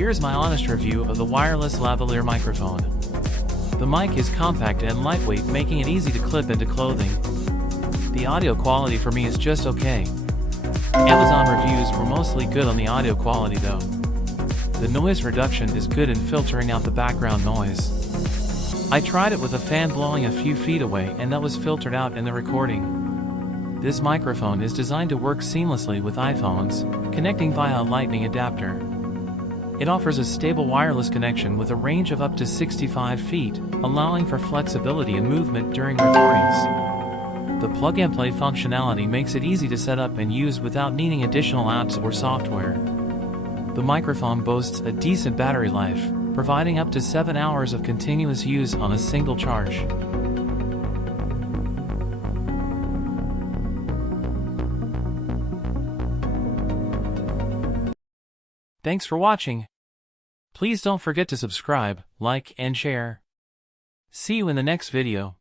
Here's my honest review of the wireless lavalier microphone. The mic is compact and lightweight, making it easy to clip into clothing. The audio quality for me is just okay. Amazon reviews were mostly good on the audio quality though. The noise reduction is good in filtering out the background noise. I tried it with a fan blowing a few feet away and that was filtered out in the recording. This microphone is designed to work seamlessly with iPhones, connecting via a lightning adapter. It offers a stable wireless connection with a range of up to 65 feet, allowing for flexibility and movement during recordings. The plug-and-play functionality makes it easy to set up and use without needing additional apps or software. The microphone boasts a decent battery life, providing up to 7 hours of continuous use on a single charge. Thanks for watching. Please don't forget to subscribe, like, and share. See you in the next video.